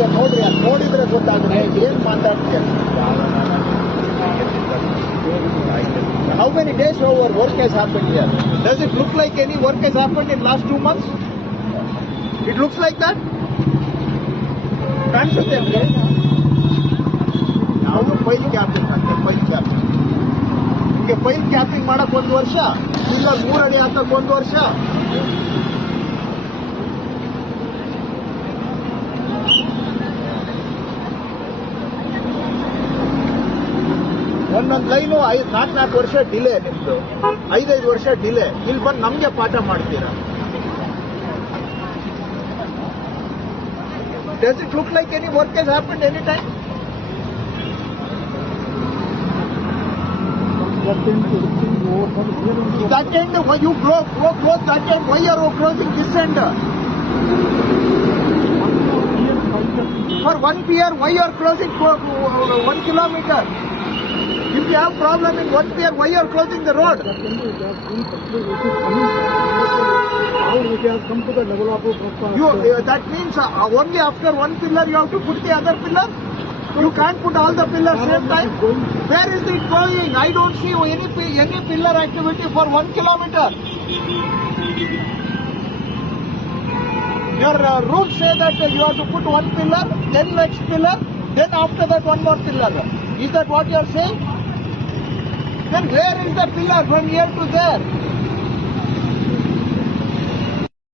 ಇದೆ ನೋಡ್ರಿ, ಅದು ನೋಡಿದ್ರೆ ಗೊತ್ತಾಗುತ್ತೆ ಏನ್ ಮಾತಾಡ್ತೀಯ. How many days over work has happened here? Does it look like any work has happened in last 2 months? It looks like that? ಕಾಣಿಸುತ್ತೆ ಅಂದ್ರೆ ಯಾವುದು ಫೈಲ್ ಕ್ಯಾಪಿಂಗ್ ಅಂತ, ಫೈಲ್ ಕ್ಯಾಪಿಂಗ್. ನಿಮಗೆ ಫೈಲ್ ಕ್ಯಾಪಿಂಗ್ ಮಾಡಕ್ 1 ವರ್ಷ, ಇಲ್ಲ 3 ಅಡಿ ಹಾಕಕ್ 1 ವರ್ಷ. ಒಂದೊಂದು ಲೈನು 4 ವರ್ಷ ಡಿಲೇ, ನಿಮ್ದು 5 ವರ್ಷ ಡಿಲೇ. ಇಲ್ಲಿ ಬಂದು ನಮ್ಗೆ ಪಾಠ ಮಾಡ್ತೀರಾ? Does it look like any work has happened any time? That end, why you close that end? Why are you closing this end? For 1 pier, why you are closing 1 kilometer? If you have problem in 1 pier, why you are closing the road? It has come to the level of that means only after 1 pillar you have to put the other pillar? You can't put all the pillars same time? Where is it going? I don't see any pillar activity for 1 kilometer. Your rules say that you have to put 1 pillar, then next pillar, then after that 1 more pillar. Is that what you are saying? Then where is the pillar from here to there?